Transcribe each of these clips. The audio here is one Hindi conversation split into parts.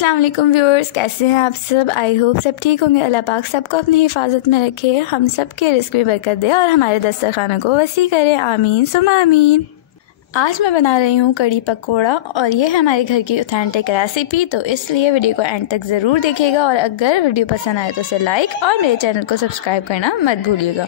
अस्सलाम वालेकुम व्यूअर्स, कैसे हैं आप सब। आई होप सब ठीक होंगे। अल्लाह पाक सबको अपनी हिफाजत में रखे, हम सब के रिस्क में बरकत दे और हमारे दस्तरखाना को वसी करे। आमीन सुमा आमीन। आज मैं बना रही हूँ कड़ी पकौड़ा और ये है हमारे घर की ऑथेंटिक रेसिपी, तो इसलिए वीडियो को एंड तक ज़रूर देखिएगा और अगर वीडियो पसंद आए तो उसे लाइक और मेरे चैनल को सब्सक्राइब करना मत भूलिएगा।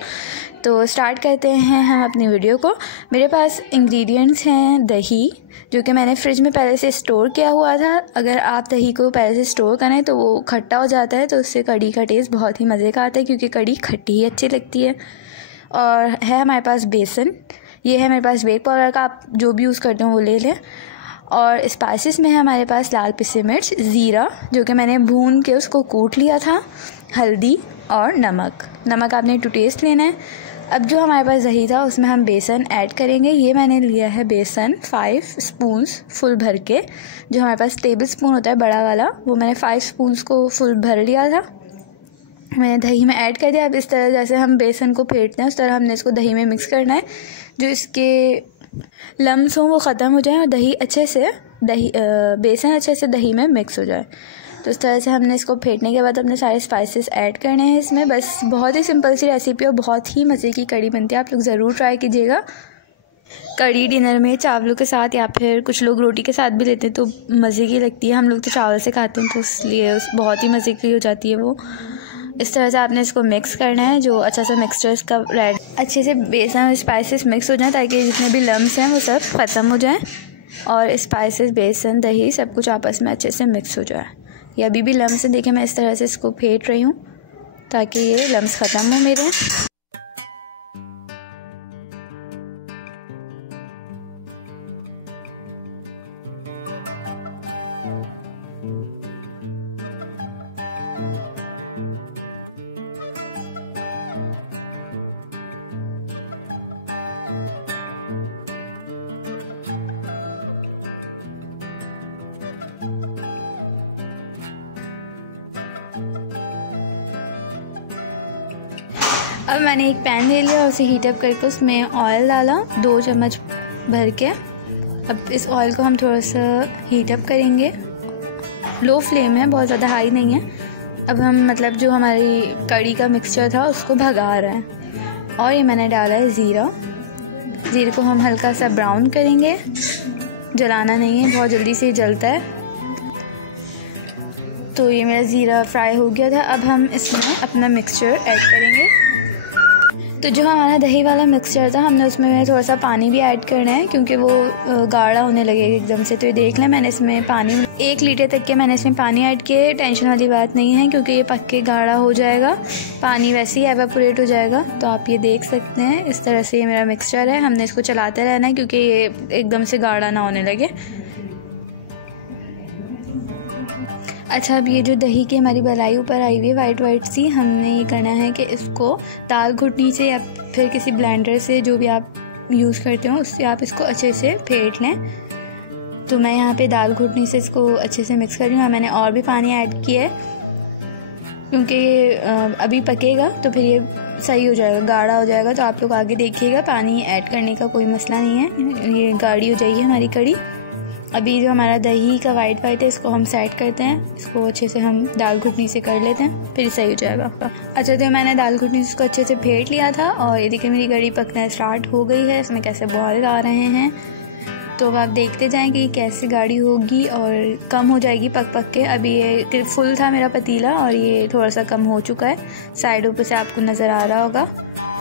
तो स्टार्ट करते हैं हम अपनी वीडियो को। मेरे पास इंग्रेडिएंट्स हैं दही, जो कि मैंने फ्रिज में पहले से स्टोर किया हुआ था। अगर आप दही को पहले से स्टोर करें तो वो खट्टा हो जाता है, तो उससे कड़ी का टेस्ट बहुत ही मज़े का आता है, क्योंकि कड़ी खट्टी ही अच्छी लगती है। और है हमारे पास बेसन, ये है मेरे पास बेक पाउडर का, आप जो भी यूज़ करते हो वो ले लें। और स्पाइसेस में है हमारे पास लाल पिसी मिर्च, ज़ीरा जो कि मैंने भून के उसको कूट लिया था, हल्दी और नमक आपने टू टेस्ट लेना है। अब जो हमारे पास दही था उसमें हम बेसन ऐड करेंगे। ये मैंने लिया है बेसन 5 स्पून्स फुल भर के, जो हमारे पास टेबल स्पून होता है बड़ा वाला, वो मैंने 5 स्पून्स को फुल भर लिया था, मैंने दही में ऐड कर दिया। अब इस तरह जैसे हम बेसन को फेंटते हैं उस तरह हमने इसको दही में मिक्स करना है, जो इसके लम्स हों वो ख़त्म हो जाए और बेसन अच्छे से दही में मिक्स हो जाए। तो इस तरह से हमने इसको फेंटने के बाद अपने सारे स्पाइसेस ऐड करने हैं इसमें। बस बहुत ही सिंपल सी रेसिपी और बहुत ही मज़े की कड़ी बनती है, आप लोग ज़रूर ट्राई कीजिएगा। कड़ी डिनर में चावलों के साथ या फिर कुछ लोग रोटी के साथ भी लेते हैं तो मज़े की लगती है। हम लोग तो चावल से खाते हैं तो इसलिए बहुत ही मज़े की हो जाती है वो। इस तरह से आपने इसको मिक्स करना है, जो अच्छा सा मिक्सचर इसका रेड अच्छे से बेसन और स्पाइसेस मिक्स हो जाए, ताकि जितने भी लम्स हैं वो सब ख़त्म हो जाएं और स्पाइसेस, बेसन, दही सब कुछ आपस में अच्छे से मिक्स हो जाए। ये अभी भी लम्स हैं, देखिए मैं इस तरह से इसको फेंट रही हूँ ताकि ये लम्स ख़त्म हो मेरे। अब मैंने एक पैन ले लिया और उसे हीटअप करके उसमें ऑयल डाला 2 चम्मच भर के। अब इस ऑयल को हम थोड़ा सा हीटअप करेंगे, लो फ्लेम है, बहुत ज़्यादा हाई नहीं है। अब हम जो हमारी कड़ी का मिक्सचर था उसको भगा रहे हैं और ये मैंने डाला है ज़ीरे को हम हल्का सा ब्राउन करेंगे, जलाना नहीं है, बहुत जल्दी से जलता है। तो ये मेरा ज़ीरा फ्राई हो गया था। अब हम इसमें अपना मिक्सचर ऐड करेंगे। तो जो हमारा दही वाला मिक्सचर था हमने उसमें थोड़ा सा पानी भी ऐड करना है, क्योंकि वो गाढ़ा होने लगेगा एकदम से। तो ये देख लें, मैंने इसमें पानी 1 लीटर तक के मैंने इसमें पानी ऐड किए। टेंशन वाली बात नहीं है, क्योंकि ये पक के गाढ़ा हो जाएगा, पानी वैसे ही एवापोरेट हो जाएगा। तो आप ये देख सकते हैं इस तरह से ये मेरा मिक्सचर है। हमने इसको चलाते रहना है क्योंकि ये एकदम से गाढ़ा ना होने लगे। अच्छा, अब ये जो दही की हमारी बलाई ऊपर आई हुई है वाइट सी, हमने ये करना है कि इसको दाल घुटनी से या फिर किसी ब्लेंडर से, जो भी आप यूज़ करते हो उससे आप इसको अच्छे से फेंट लें। तो मैं यहाँ पे दाल घुटनी से इसको अच्छे से मिक्स कर रही हूँ। मैंने और भी पानी ऐड किया है, क्योंकि ये अभी पकेगा तो फिर ये सही हो जाएगा, गाढ़ा हो जाएगा। तो आप लोग आगे देखिएगा, पानी ऐड करने का कोई मसला नहीं है, ये गाढ़ी हो जाएगी हमारी कड़ी। अभी जो हमारा दही का वाइट है इसको हम सेट करते हैं, इसको अच्छे से हम दाल घुटनी से कर लेते हैं, फिर सही हो जाएगा आपका। अच्छा, तो मैंने दाल घुटनी से इसको अच्छे से फेंट लिया था और ये देखिए मेरी कड़ी पकना स्टार्ट हो गई है, इसमें कैसे बॉयल आ रहे हैं। तो अब आप देखते जाएँ कि कैसे गाढ़ी होगी और कम हो जाएगी पक के। अभी ये फुल था मेरा पतीला और ये थोड़ा सा कम हो चुका है, साइडों पर से आपको नज़र आ रहा होगा।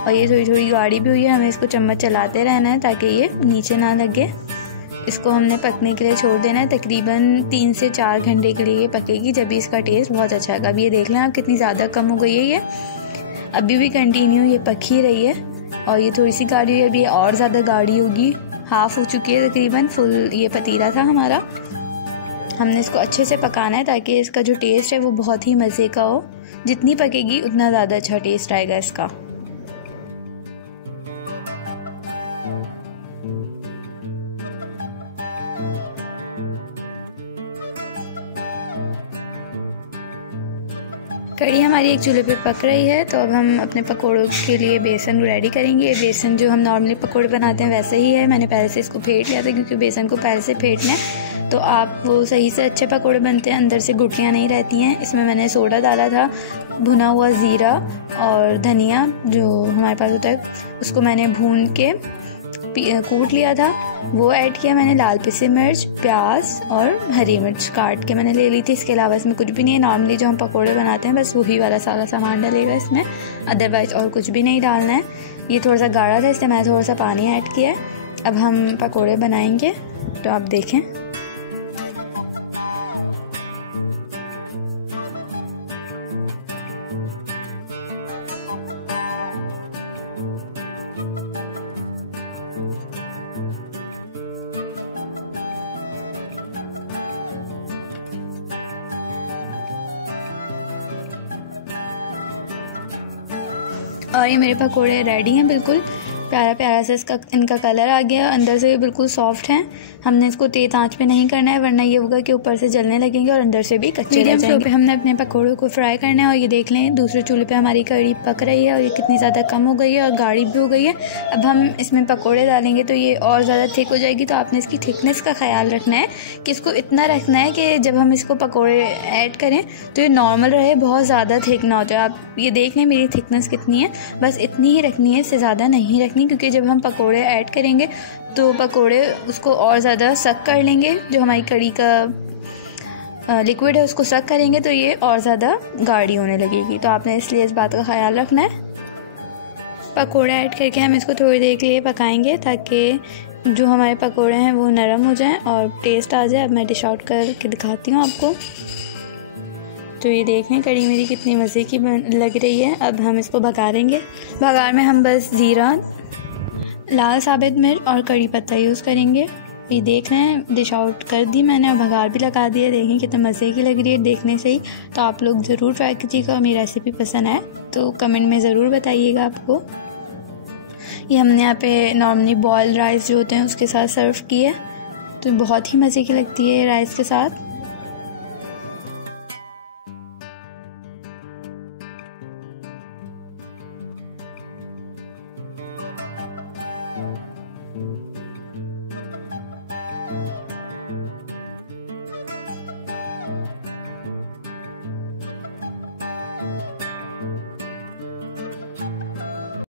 और ये थोड़ी गाढ़ी भी हुई है, हमें इसको चम्मच चलाते रहना है ताकि ये नीचे ना लगे। इसको हमने पकने के लिए छोड़ देना है, तकरीबन 3 से 4 घंटे के लिए ये पकेगी, जब भी इसका टेस्ट बहुत अच्छा आएगा। अब ये देख लें आप कितनी ज़्यादा कम हो गई है, ये अभी भी कंटिन्यू ये पक ही रही है और ये थोड़ी सी गाढ़ी है, अभी और ज़्यादा गाढ़ी होगी, हाफ़ हो चुकी है तकरीबन, फुल ये पतीला था हमारा। हमने इसको अच्छे से पकाना है ताकि इसका जो टेस्ट है वो बहुत ही मज़े का हो, जितनी पकेगी उतना ज़्यादा अच्छा टेस्ट आएगा इसका। कड़ी हमारी एक चूल्हे पे पक रही है, तो अब हम अपने पकोड़ों के लिए बेसन रेडी करेंगे। बेसन जो हम नॉर्मली पकोड़े बनाते हैं वैसे ही है, मैंने पहले से इसको फेंट लिया था, क्योंकि बेसन को पहले से फेंटना है तो आप वो सही से अच्छे पकोड़े बनते हैं, अंदर से गुठलियाँ नहीं रहती हैं। इसमें मैंने सोडा डाला था, भुना हुआ ज़ीरा और धनिया जो हमारे पास होता है उसको मैंने भून के कूट लिया था, वो ऐड किया मैंने। लाल पिसी मिर्च, प्याज और हरी मिर्च काट के मैंने ले ली थी। इसके अलावा इसमें कुछ भी नहीं है, नॉर्मली जो हम पकोड़े बनाते हैं बस वही वाला सारा सामान डलेगा इसमें, अदरवाइज़ और कुछ भी नहीं डालना है। ये थोड़ा सा गाढ़ा था इसलिए मैंने थोड़ा सा पानी ऐड किया है। अब हम पकोड़े बनाएंगे तो आप देखें। और ये मेरे पकोड़े रेडी हैं, बिल्कुल प्यारा प्यारा सा इनका कलर आ गया, अंदर से बिल्कुल सॉफ्ट हैं। हमने इसको तेज़ आंच पे नहीं करना है वरना ये होगा कि ऊपर से जलने लगेंगे और अंदर से भी कच्चे रह जाएंगे। मीडियम फ्लेम पे हमने अपने पकोड़ों को फ्राई करना है। और ये देख लें दूसरे चूल्हे पे हमारी कड़ी पक रही है और ये कितनी ज़्यादा कम हो गई है और गाढ़ी भी हो गई है। अब हम इसमें पकोड़े डालेंगे तो ये और ज़्यादा थिक हो जाएगी। तो आपने इसकी थिकनेस का ख्याल रखना है कि इसको इतना रखना है कि जब हम इसको पकोड़े ऐड करें तो ये नॉर्मल रहे, बहुत ज़्यादा थिक ना हो जाए। आप ये देख लें मेरी थिकनेस कितनी है, बस इतनी ही रखनी है, इससे ज़्यादा नहीं रखनी, क्योंकि जब हम पकोड़े ऐड करेंगे तो पकोड़े उसको और ज़्यादा सक कर लेंगे। जो हमारी कड़ी का लिक्विड है उसको सक करेंगे तो ये और ज़्यादा गाढ़ी होने लगेगी। तो आपने इसलिए इस बात का ख्याल रखना है। पकोड़े ऐड करके हम इसको थोड़ी देर के लिए पकाएंगे ताकि जो हमारे पकोड़े हैं वो नरम हो जाएं और टेस्ट आ जाए। अब मैं डिश आउट करके दिखाती हूँ आपको। तो ये देखें कड़ी मेरी कितनी मज़े की लग रही है। अब हम इसको भगा देंगे। भगार में हम बस ज़ीरा, लाल साबित मिर्च और कड़ी पत्ता यूज़ करेंगे। ये देख रहे हैं डिश आउट कर दी मैंने और भगार भी लगा दिया। देखें कितने मज़े की लग रही है देखने से ही। तो आप लोग ज़रूर ट्राई कीजिएगा और मेरी रेसिपी पसंद आए तो कमेंट में ज़रूर बताइएगा आपको। ये हमने यहाँ पे नॉर्मली बॉयल राइस जो होते हैं उसके साथ सर्व किए, तो बहुत ही मज़े की लगती है राइस के साथ।